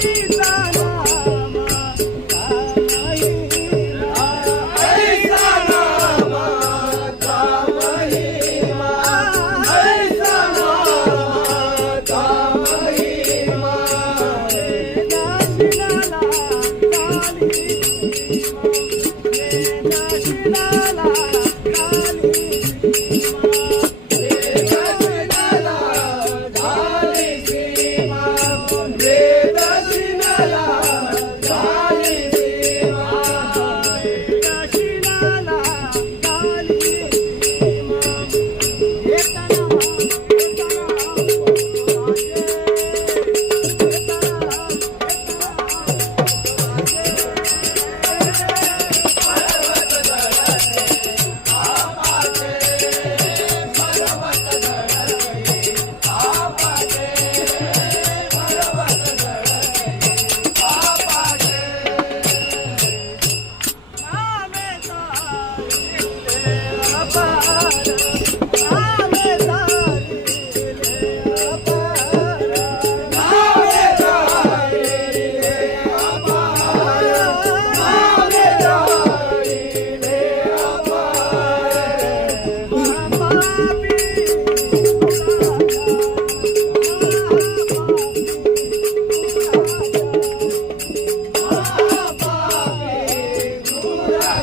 Hey.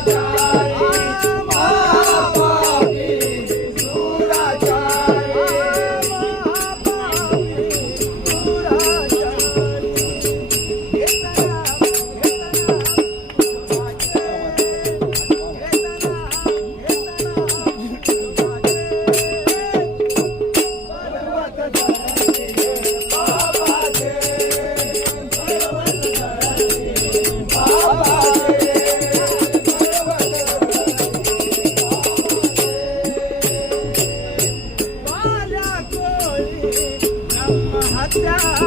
Bye. down.